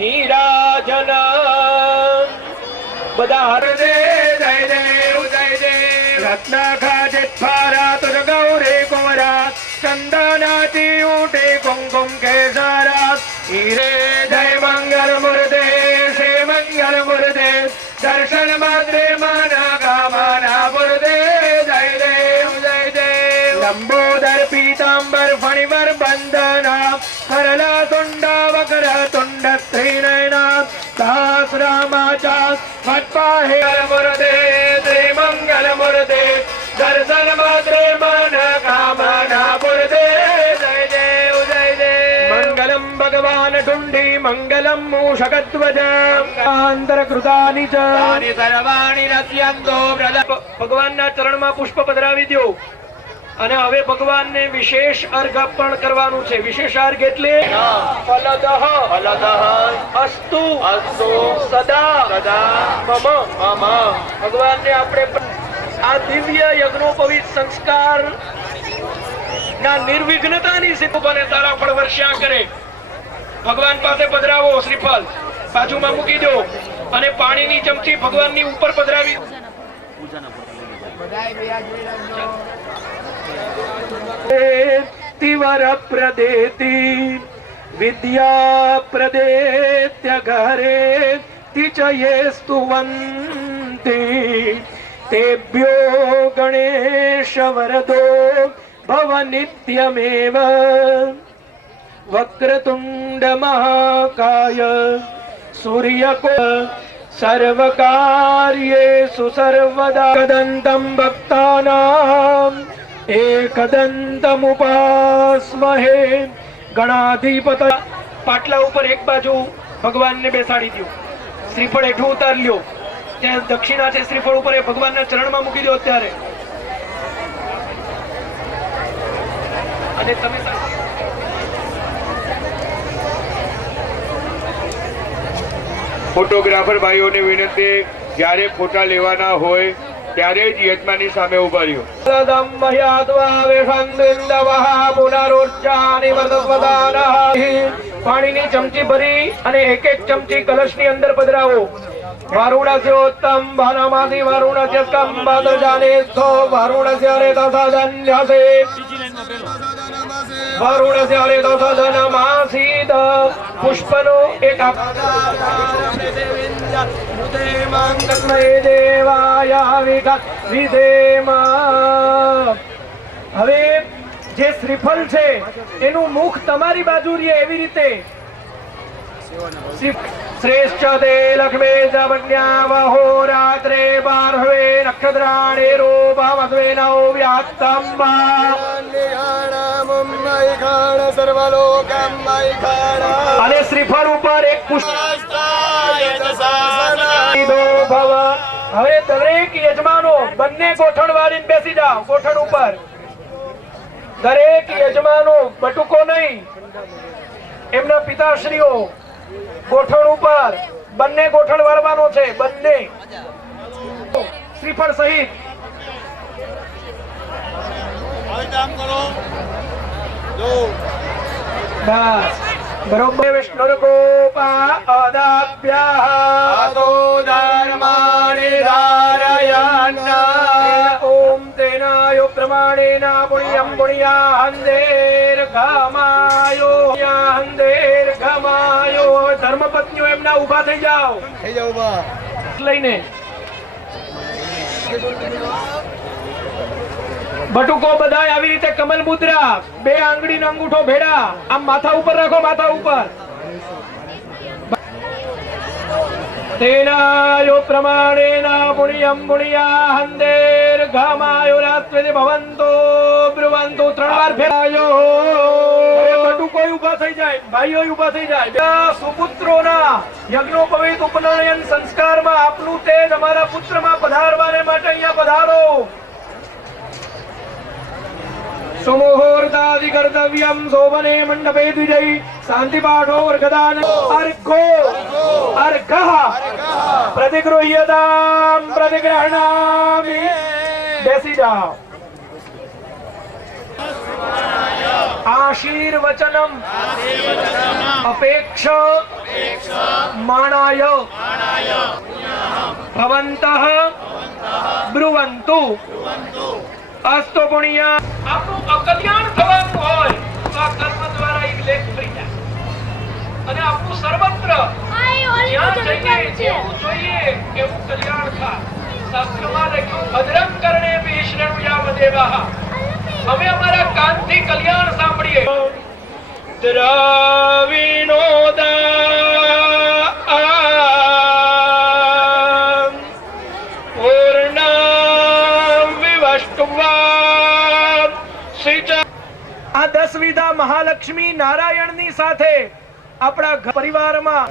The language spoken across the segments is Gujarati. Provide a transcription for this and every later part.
નીરાજન બધા હરદે જય દેવ રત્નાખાજિત ફારા તુજ ગૌરે કુમરા ચંદનાથી ઊટે કુમકુમ કેસરા હીરે જય મંગલ મૂર્તે શ્રી મંગલ મૂર્તે દર્શન માત્રે માના કામના મૂર્તે જય દેવ લંબોદર પીતાંબર ફણિવર બંધના કરલા તુંડા વકર તુંડ ત્રિનયના સહસ્રામાચા મત્પાહે મૂર્તે શ્રી મંગલ મૂર્તે દર્શન માત્રે મન કામના મૂર્તે જય દેવ મંગલમ ભગવાન ઢુંડી મંગલમ મૂષકધ્વજ આંતરકૃતાની ચ સર્વાણી રત્યંતો ભગવાનના ચરણમાં પુષ્પ પધરાવી દો અને હવે ભગવાનને વિશેષ અર્ઘ અર્પણ કરવાનું છે. વિશેષ અર્ઘ એટલે ફલદઃ અસ્તુ સદા મમ ભગવાનને આપણે આ દિવ્ય યજ્ઞોપવિત સંસ્કાર ના નિર્વિઘ્નતાની સિદ્ધિને તારા ફળ વર્ષા કરે. ભગવાન પાસે પધરાવો, શ્રીફળ બાજુમાં મૂકી દો અને પાણીની ચમચી ભગવાનની ઉપર પધરાવી. તિવર પ્રદેતિ વિદ્યા પ્રદેત્ય ઘરે તિચયે સ્તુવંતિ તેભ્યો ગણેશ વરદો ભવ નિત્યમેવ વક્રતુંડ મહાકાય સૂર્યકો સર્વકાર્યેષુ સર્વદા કદંતમ ભક્તાનામ એકદંતમુપાસ્મહે ગણાધિપત. પાટલા ઉપર એક બાજુ ભગવાનને બેસાડી દો, શ્રીફળ હેઠું ઉતાર લ્યો, ત્યાં દક્ષિણા છે શ્રીફળ ઉપર એ ભગવાનના ચરણમાં મૂકી દો અત્યારે. અને તમે ફોટોગ્રાફર ભાઈઓને વિનંતી, જ્યારે ફોટા લેવાના હોય ત્યારે જ યજમાનની સામે ઉભા રહ્યો. પાણીની ચમચી ભરી અને એક એક ચમચી કલશની અંદર પધરાવો. વારુણસ્યોત્તમ ભાનામાથી વારુણસ્ય સ્કંબાદ જાને સ્થો વારુણસ્ય રે તસદન્યસે વારુણસ્ય રે તસદનમાસીદ પુષ્પનો એક હવે જે શ્રીફળ છે એનું મુખ તમારી બાજુ રહે એવી રીતે શ્રેષ્ઠ તે લક્ષ્મી જમન્યાવહો રાત્રે બારહવે નક્ષત્રાણે રોભામસ્વે નૌ વ્યાત્તંબા અને શ્રીફળ ઉપર એક પુષ્પ. હવે દરેક યજમાનો બંને ગોઠણ વાળીને બેસી જાઓ. ગોઠણ ઉપર દરેક યજમાનો, બટુકો નહીં, એમના પિતાશ્રીઓ ગોઠણ ઉપર બંને ગોઠણ વાળવાનો છે. બંને શ્રીફળ સહિત બસ બરોબર. વિષ્ણુ ગોપા અદાભ્યાહ ધર્માણિ ધારયન્ન ઓમ તેનાયો પ્રમાણેના પુણ્યમ પુણ્યાહંદેર ગમાયો ધર્મપત્નીઓ એમના ઉભા થઈ જાઓ લઈને. બટુકો બધા આવી રીતે કમલ મુદ્રા, બે આંગળીનો અંગૂઠો ભેડા આમ માથા ઉપર રાખો, માથા ઉપર. તેનાયો પ્રમાણેના પુણ્યમ પુણ્યાહંદેર ગમાયો રાત્રે ભવંતો બ્રુવંતો. 3 વાર ફેરાયો. બટુકો ઉભા થઈ જાય, ભાઈઓ ઉભા થઈ જાય. સુપુત્રોના યજ્ઞોપવિત ઉપનયન સંસ્કારમાં આપનું તેજ અમારા પુત્રમાં પધારવાને માટે અહીંયા પધારો. સુમુહૂર્તાદિ કર્તવ્યમ શોભને મંડપે દ્વિજય શાંતિ પાઠો વર્ગદાન અર્ઘો અર્ઘઃ પ્રતિગૃહ્યતામ પ્રતિગ્રહણામિ. બેસી જાઓ. आशीर्वचनम अपेक्ष माणाय भवन्तः ब्रुवन्तु अस्तु पुण्य આપણું અકલ્યાણ થવાનું હોય તો આ કર્મ દ્વારા એક લેખ થઈ જાય અને આપણું સર્વત્ર જ્યાં જઈએ જેવું જોઈએ એવું કલ્યાણ થાય. શાસ્ત્રમાં લખ્યું ભદ્રં કર્ણે વિષ્ણુયામ દેવાઃ. અમે અમારા કાનથી કલ્યાણ સાંભળીએ. દ્રવિણોદા પૂર્ણં વિવષ્ટુવા સિચ. આ 10 વિધા મહાલક્ષ્મી નારાયણની સાથે આપણા પરિવારમાં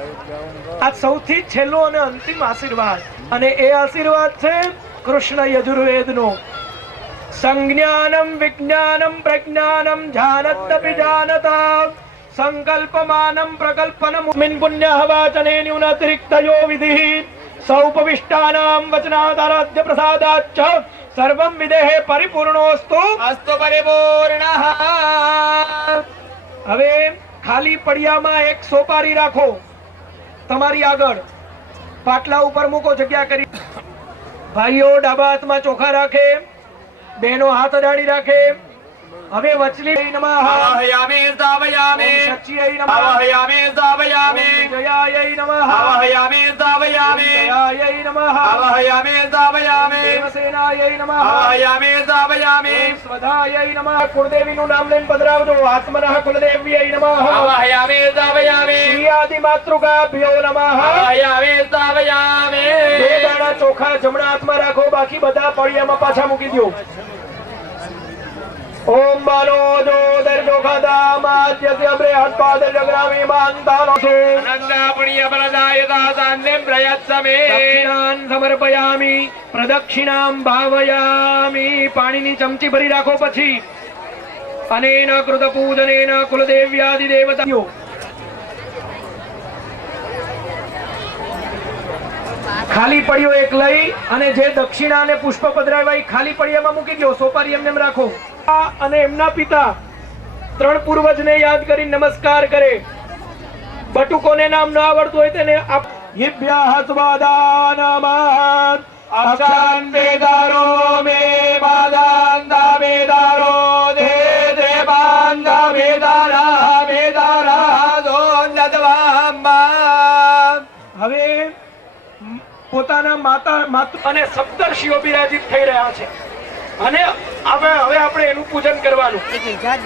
આ સૌથી છેલ્લો અને અંતિમ આશીર્વાદ, અને એ આશીર્વાદ છે કૃષ્ણ યજુર્વેદનો. સંજ્ઞાનમ વિજ્ઞાનમ પ્રજ્ઞાનમ જાનતપી જાનતા સંકલ્પમાનમ પ્રકલ્પનમ મિન પુણ્યઃ વાચને ન્યૂનાતિરિક્તયો વિધિઃ સૌપવિષ્ટાનામ વચનાદારાધ્ય પ્રસાદાચ્ચ સર્વં વિદેહે પરિપૂર્ણોસ્તુ. અસ્તુ પરિપૂર્ણઃ. હવે ખાલી પડિયામાં એક સોપારી રાખો તમારી આગળ, પાટલા ઉપર મૂકો જગ્યા કરી. ભાઈઓ ડાબા હાથમાં ચોખા રાખે, બહેનો હાથ અડાડી રાખે. હવે વચલી નમઃ આવાહયામિ સ્થાપયામિ. સચ્ચિયૈ નમઃ આવાહયામિ સ્થાપયામિ. જયાयै નમઃ આવાહયામિ સ્થાપયામિ. જયાयै નમઃ આવાહયામિ સ્થાપયામિ. દેવસેનાयै નમઃ આવાહયામિ સ્થાપયામિ. સ્વધાयै નમઃ. કુળદેવીનું નામ લઈને પધરાવજો. આત્મનઃ કુલદેવ્यै નમઃ. આવાહયામિ સ્થાપયામિ. શ્રી આદિ માતૃકાભ્યો નમઃ. આવાહયામિ સ્થાપયામિ. 2 દાણા ચોખા જમણા હાથમાં રાખો, બાકી બધા પડિયામાં પાછા મૂકી દો. ઓમ બાલો જો દર્જો ખાદા માત્યસ્ય બૃહત્પાદ જગ્રામી માનતાનો સો અનંતા પુણ્ય પ્રદાયતા સાન્યં પ્રયત્સમે. દક્ષિણાન સમર્પયામિ પ્રદક્ષિણામ ભાવયામિ. પાણીની ચમચી ભરી રાખો. પછી અનેન કૃત પૂજનેન કુલદેવ્યાદિ દેવતાઓ. ખાલી પડ્યો એક લઈ અને જે દક્ષિણા અને પુષ્પ પધરાવ્યા એ ખાલી પડિયામાં મૂકી દો. સોપારી એમને એમ રાખો. અને એમના પિતા 3 પૂર્વજને યાદ કરી નમસ્કાર કરે. બટુકોને નામ ન આવડતું હોય તેને યભ્યઃ સ્વાદાનમાન અક્ષાન વેદારો મે બાદાંતા વેદારો દે દેવાંતા વેદારા વેદારા દોન્દવામ્બા. હવે પોતાના માતા અને સપ્તર્ષિઓ બિરાજિત થઈ રહ્યા છે અને હવે આપણે એનું પૂજન કરવાનું.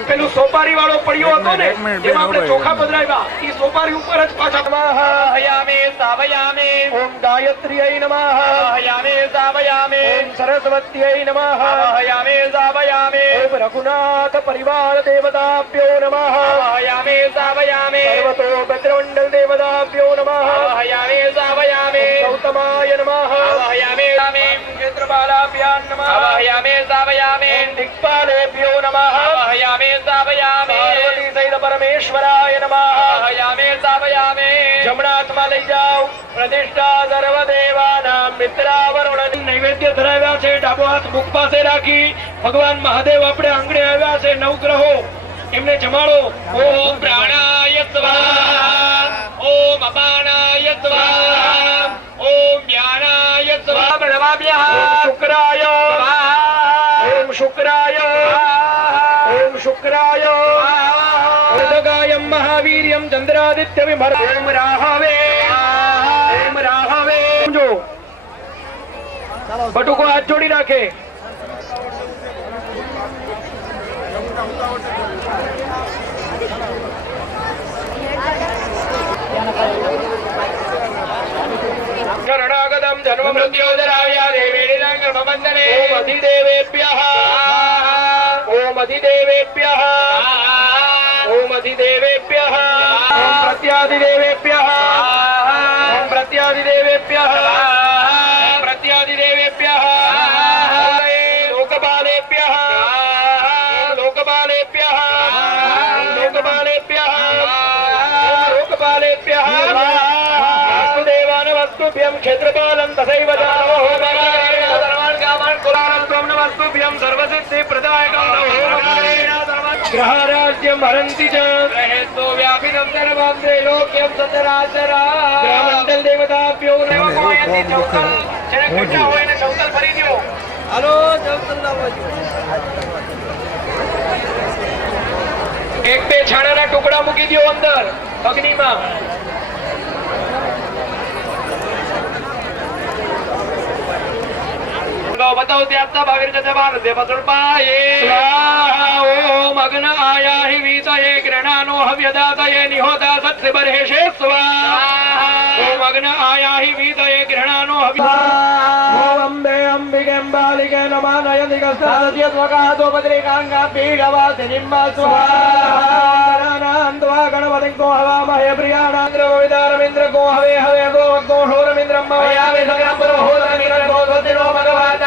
પેલું સોપારી વાળો પડ્યો હતો ને જેમાં આપણે ચોખા પધરાવ્યા, એ સોપારી ઉપર જ પાછા આવાહયામિ સ્થાપયામિ. ઓમ ગાયત્રીય નમઃ. આવાહયામિ સ્થાપયામિ. ઓમ સરસ્વત્यै નમઃ. આવાહયામિ સ્થાપયામિ. ઓમ રઘુનાથ પરિવાર દેવતાભ્યો નમઃ. આવાહયામિ સ્થાપયામિ. સર્વતો ભદ્રમંડલ દેવતાભ્યો નમઃ. આવાહયામિ સ્થાપયામિ. ગૌતમાય નમઃ. આવાહયામિ સ્થાપયામિ. ક્ષેત્રપાલાભ્યાન નમઃ. આવાહયામિ સ્થાપયામિ. દિક્પાલેભ્યો નમઃ. આવાહયામિ સ્થાપયામિ. પાર્વતી સહિત પરમેશ્વરાય નમઃ. આવાહયામિ સ્થાપયામિ. જમણા હાથમાં લઈ જાઓ. પ્રતિષ્ઠા સર્વ દેવાનાં મિત્રાવરુણ. નૈવેદ્ય ધરાવ્યા છે. ડાબો હાથ મુખ પાસે રાખી ભગવાન મહાદેવ આપણે આંગણે આવ્યા છે. 9 ગ્રહો એમને જમાડો. ઓમ પ્રાણાય સ્વાહા. ઓમ અપાનાય સ્વાહા. ઓમ જ્ઞાનાય સ્વાહા. પ્રણવાભ્યઃ. ઓમ શુક્રાય સ્વાહા. ઓમ શુક્રાય ઓમ શુક્રાય મૃદગાયમ મહાવીર્યમ ચંદ્રાદિત્ય વિમર. ઓમ રાહવે ઓમ રાહવે. જો બટુકો હાથ જોડી રાખે. શરણાગતમ જન્મ મૃત્યોદરાવ્યા દેવીનાં ગર્ભબંધને. ઓમ અધિદેવેભ્યઃ. ઓમ અધિદેવેભ્યઃ. ઓમ અધિદેવેભ્યઃ. ઓમ પ્રત્યાધિદેવેભ્યઃ. ઓમ પ્રત્યાધિદેવેભ્યઃ. પ્રત્યાધિદેવેભ્યઃ. લોકપાલેભ્યઃ. લોકપાલેભ્યઃ. લોકપાલેભ્યઃ. લોકપાલેભ્યઃ. વસ્તુભ્યં ક્ષેત્રપાલં તથૈવ જાનમો સર્વાન કામાન કુલાન ત્વમ નમસ્તુભ્યં સર્વસિદ્ધિ પ્રદાયકં નમો. ગ્રહરાજ્યમ હરંતિ ચ રહેતો વ્યાપિનમ સર્વમ ત્રૈલોક્યમ સચરાચરા ગ્રહમંડલ દેવતાભ્યો નમઃ કોયથી ચૌતલ જેને કેટલા હોય એને ચૌતલ ફરી દ્યો. હાલો ચૌતલ લાવો. એક બે છાણાના ટુકડા મૂકી દો અંદર અગ્નિમાં. બતાવો ત્યાં ભાગીર જતે બાર દે પતળપાયે સ્વાહા ઓમ અગ્નાયાહિ વીતયે ગ્રહણાનો હવ્યદાતયે નિહોતા સત્સે બર્હેશે સ્વાહા ઓમ અગ્નાયાહિ વીતયે ગ્રહણાનો ઓમ અંબે અંબિકે અંબાલિકે નમઃ નયતિ કસ્તસ્ય ત્વકાતો પદ્રિકાંગા પીડવાસે નિમ્મા સ્વાહા નાનંતવા ગણપતિં કો હવામહે પ્રિયાણાંદ્ર ગોવિદારમિન્દ્ર કો હવે હવે ગો ગો હોરમિન્દ્રમ મયાવે સગરમ પરો હોરમિન્દ્ર ગો સતિનો ભગવાન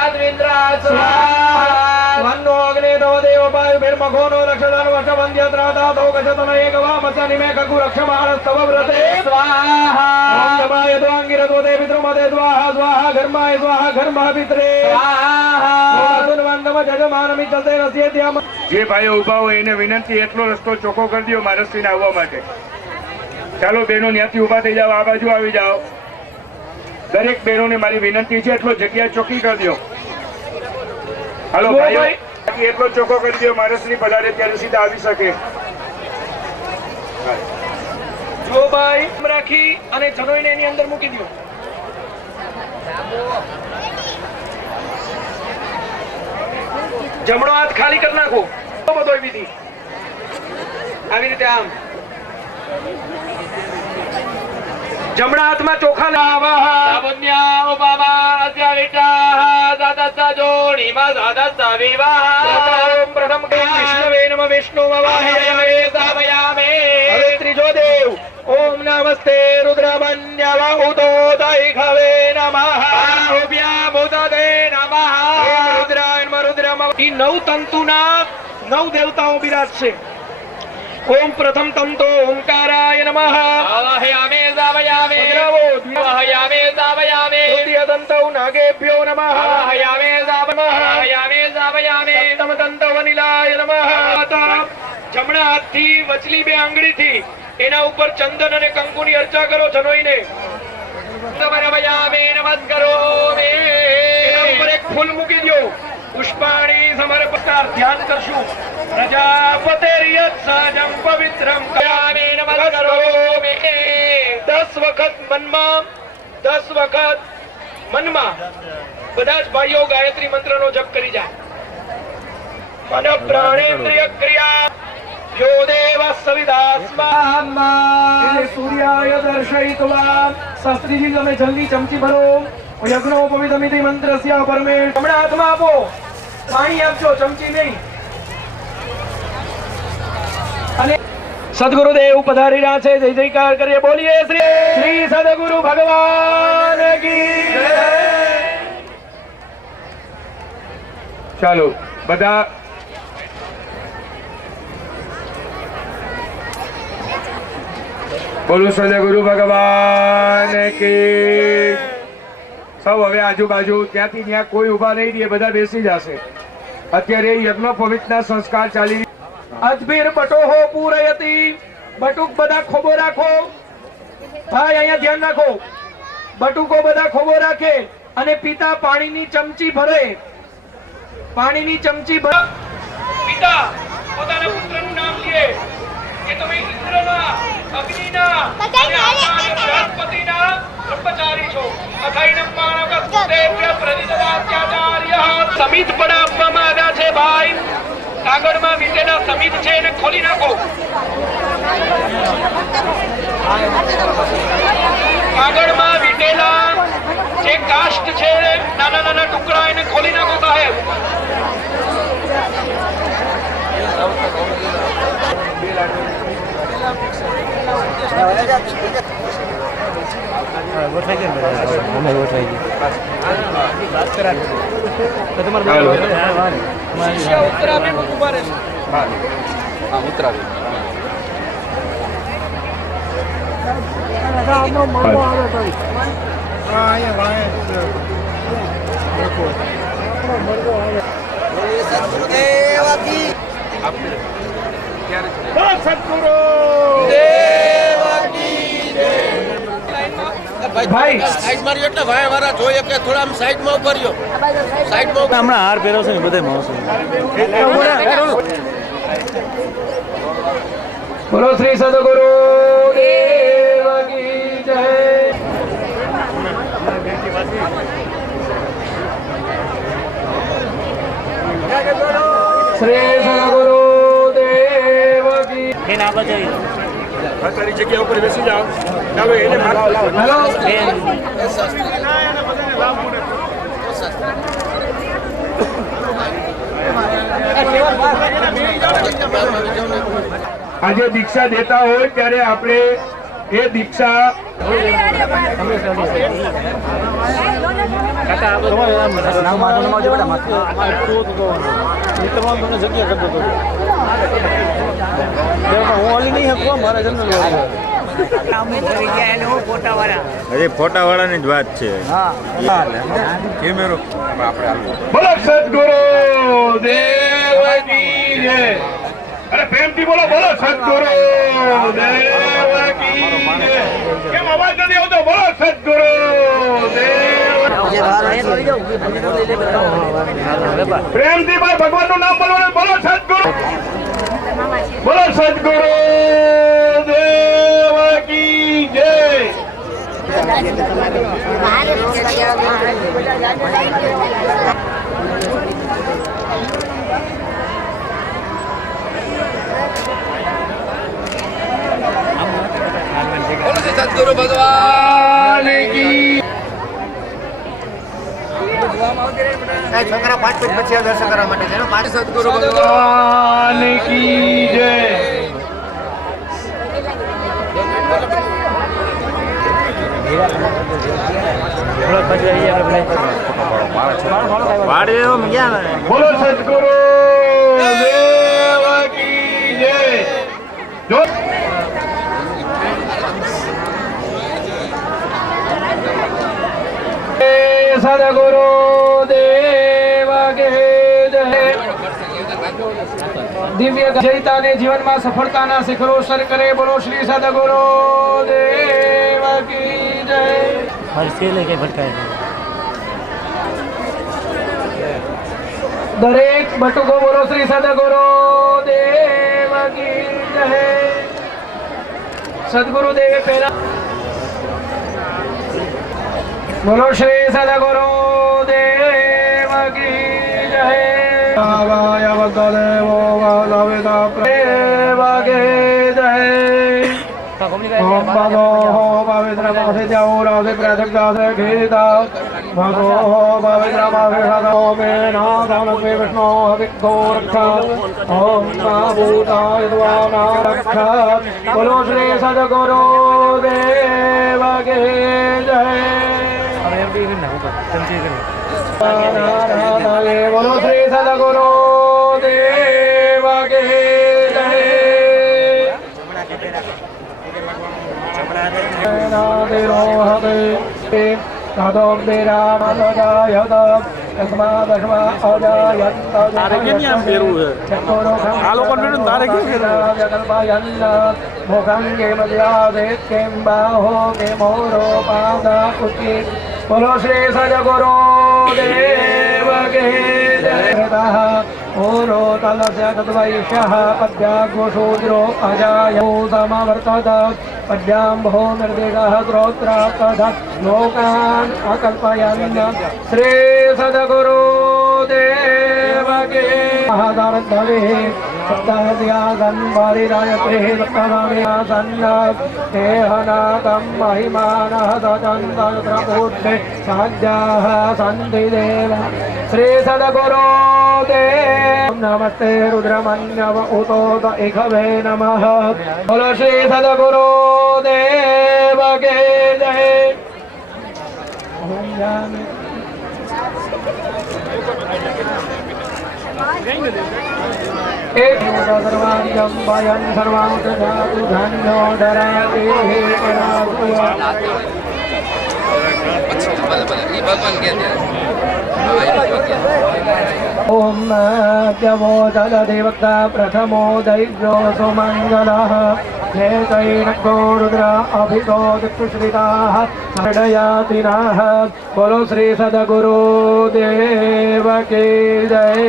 વન્નો અગ્ને તવ દેવ પાયુ ભીર્મખોનો રક્ષદાન વશવંદ્ય ત્રાતા તવ ગજતન એકવામસ નિમે કગુ રક્ષમાણસ્તવ વ્રતે સ્વાહા ઓમ નમાય દ્વાંગિરતો દે પિતૃમતે સ્વાહા સ્વાહા ઘર્માય સ્વાહા ઘર્મઃ પિત્રે સ્વાહા ઓમ સુનવંદમ જજમાનમિ ચલતે રસ્યેત્યમ. જે ભાઈઓ ઉભા હોય એને વિનંતી એટલો રસ્તો ચોખ્ખો કરી દો મારસીને આવવા માટે. ચાલો બહેનો ત્યાંથી ઉભા થઈ જાઓ, આ બાજુ આવી જાઓ. દરેક બહેનોને મારી વિનંતી છે એટલો જગ્યા ચોખ્ખી કરી દો. હાલો ભાઈઓ એટલો ચોખ્ખો કરી દો મારસની પધારે ત્યારે સીધા આવી શકે. જો ભાઈ રાખી અને જનોઈને એની અંદર મૂકી દો. જમણો હાથ ખાલી કરી નાખો. બધો વિધિ આવી રીતે આમ જમણા હાથમાં ચોખા લાવા સાબુન્યા ઉપામા અસ્યાવિટા દાદા જોડીમાં દાદા વિવાહ ઓમ પ્રથમ વિષ્ણવે નમઃ વિષ્ણુમવાહયામે સામયામે હવે ત્રીજો દેવ ઓમ નમસ્તે રુદ્રમન્યવાહુતો દૈખવે નમઃ આહુભ્યા ભૂતદે નમઃ રુદ્રાય નમઃ રુદ્રમ. ઈ નવ તંતુના નવ દેવતાઓ બિરાજશે. ઓમ પ્રથમ તંતો ઓમકારાય નમઃ. આવાહયામે સામયામે આવાહયામે સામયામે દ્વિતીય તંતો નાગેભ્યો નમઃ. આવાહયામે સામયામે સામયામે સપ્તમ તંતો વનિલાય નમઃ. જમણા હાથથી વચલી બે આંગળીથી એના ઉપર ચંદન અને કંકુની અર્ચા કરો જનોઈને. સમર્પયામે નમસ્કરોમિ એના ઉપર એક ફૂલ મૂકી દો. પુષ્પાણી સમર્પકાર ધ્યાન કરશું. પ્રજાપતિર્યત સજમ પવિત્રમ સમર્પયામે નમસ્કરોમિ 10 વખત મનમાં 10 વખત મનમાં બધા જ ભાઈઓ ગાયત્રી મંત્રનો જપ કરી જાય. મન પ્રાણેન્દ્રિય ક્રિયા યો દેવ સવિદાસ્મા સૂર્યાય દર્શયિત્વા. શાસ્ત્રીજી તમે જલ્દી ચમચી ભરો. યજ્ઞોપવિતમિતિ મંત્રસ્ય પરમે. હમણાં હાથમાં આપો. પાણી આપજો, ચમચી નહીં. અને સદગુરુદેવ પધારી રહ્યા છે. જય જયકાર કરીએ. બોલીએ શ્રી સદગુરુ ભગવાન કી જય. ચાલો બધા બોલો સદગુરુ ભગવાન કી. સૌ હવે આજુબાજુ ત્યાંથી ત્યાં કોઈ ઉભા નહીં રહે, બધા બેસી જશે. અત્યારે યજ્ઞોપવિતના સંસ્કાર ચાલી. અજભીર બટોહો પૂરયતી. બટુક બધા ખોબો રાખો. ભાઈ અહીંયા ધ્યાન રાખો. બટુકો બધા ખોબો રાખે અને પિતા પાણીની ચમચી ભરે. પાણીની ચમચી ભરે. પિતા પોતાના પુત્રનું નામ લે કે તમે ઇન્દ્રના, અગ્નિના અને આકાશ બૃહસ્પતિના બ્રહ્મચારી છો. અખૈનમ માનવકસ્તેભ્ય પ્રતિદદાત્યાચાર્ય. સમિત પણ આપવામાં આવ્યા છે ભાઈ. કાગળમાં વીટેલા સમિત છે એને ખોલી નાખો. કાગળમાં વીટેલા જે કાષ્ટ છે નાના નાના ટુકડા એને ખોલી નાખો સાહેબ. બોલો સદગુરુ ભાઈ સાઈડ મારી એટલે ભાઈ વાળા જોઈએ કે થોડા આમ સાઈડમાં ઉભા રહ્યો સાઈડમાં હમણાં હાર પહેરો છે ને બધા માણસો બોલો શ્રી સદગુરુ દેવ કી જય. શ્રી સદગુરુ દેવ કી. તારી જગ્યા ઉપર બેસી જાઓ હવે એને હેલો આજે દીક્ષા દેતા હોય ત્યારે આપણે એ દીક્ષા હું ઓલી નહીં શકું મારા જન્મ હજી ફોટા વાળાની જ વાત છે કેમેરો બોલો સદગુરુ દેવ કી જય. અરે પ્રેમથી બોલો બોલો સદગુરુ દેવ કી જય. કેમ અવાજ નથી આવતો? બોલો સદગુરુ દેવ. પ્રેમથી ભાઈ ભગવાનનું નામ બોલવાનું. બોલો સદગુરુ બોલો સદગુરુ દેવ કી જય. સદગુરુ ભગવાન કી છોકરા 5 મિનિટ પછી દર્શન કરવા માટે છે 5 સદગુરુ ભગવાન કી જય. બોલો સદગુરુ દેવ કી જય. જો સદગુરુ દેવ કી જય. દિવ્ય જયતાને જીવનમાં સફળતાના શિખરો સર કરે. બોલો શ્રી સદગુરુ દેવ કી જય. દરેક બટુકો બોલો શ્રી સદગુરુ દેવ કી જય. સદગુરુ દેવે પહેલા બોલો શ્રી સદગુરુ દેવ કી જય. આવાય વગદેવો વાલવેદા દેવ કી જય. ઓમ ભગો પવિત્ર માસે જાઓ રાધે પ્રાતક દાસે ગીતા ભગો પવિત્ર માસે સદો મે નાદાન મે વિષ્ણુ હવિકો રક્ષા ઓમ ભૂતાય દ્વાના રક્ષા. બોલો શ્રી સદગુરુ દેવ કી જય. બોલો શ્રી સદગુરુ દેવ કી જય. બોલો શ્રી સદગુરુ દેવ કી જય. ઓરો તલસ્ય તદ્વૈષ્યઃ પદ્યાગોશૂદ્રો અજાયો સમવર્તત પદ્యాంబో નિર્દેશઃ શ્રોત્રાપદ લોકાન અકલ્પયન્ન. શ્રી સદગુરુ દેવ કી મહાદારદ્ધવે સપ્તાદ્યાગન વારિરાયત્રે સપ્તાદામ્યાસન્ન દેહનાગમ મહિમાનઃ સચંતત્રપૂર્તે સાજ્યાઃ સન્તિ દેવ. શ્રી સદગુરુ દેવ નમસ્તે રુદ્રમન્યવ ઉતોત ઇખવે નમઃ. બોલો શ્રી સદગુરુ દેવ કી જય. ઓમ જામે એક સર્વાંગમ ભયં સર્વાંગ જાતુ ધન્યો ડરાયતે હે પરાત્મા. પછી ભલે એ ભગવાન કે ओम नमो दलदेवता प्रथमो दैव्यो सुमंगलः नेतैनको रुद्र अभितो दिक्श्रिताः हृदयातिनाः बोलो श्री सद्गुरु देव की जय।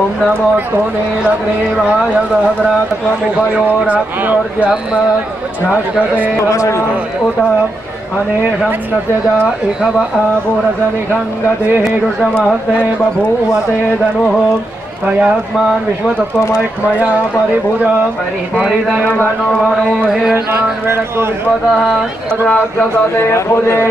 ओम नमो नीलग्रीवाय गहद्रात्वमुभयोराज्ञोर्जम् राष्ट्रते उत अनेशं नस्य च इखव आपुरसनिखं गतिः दुष्टमहस्ते बभूवते धनुः तयास्मान् विश्वतत्त्वमैक्मया परिभुजं परिदयमनोहेनान् वेणक्तु विश्वतः द्राक्षसते भुजे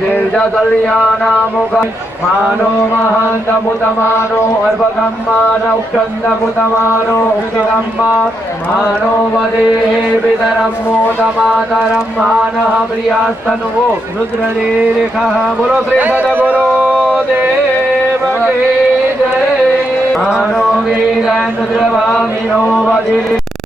निर्जल्यानामुखं मानो महान्तमुतमानो अर्भकं मान उक्षन्दमुतमानो उक्षितं मानो वदेः पितरं मोदमातरं मानः प्रियास्तनुवो रुद्रलेखः बोलो श्री सद्गुरु देव की जय। मानो वीरन्द्रवामिनो वदे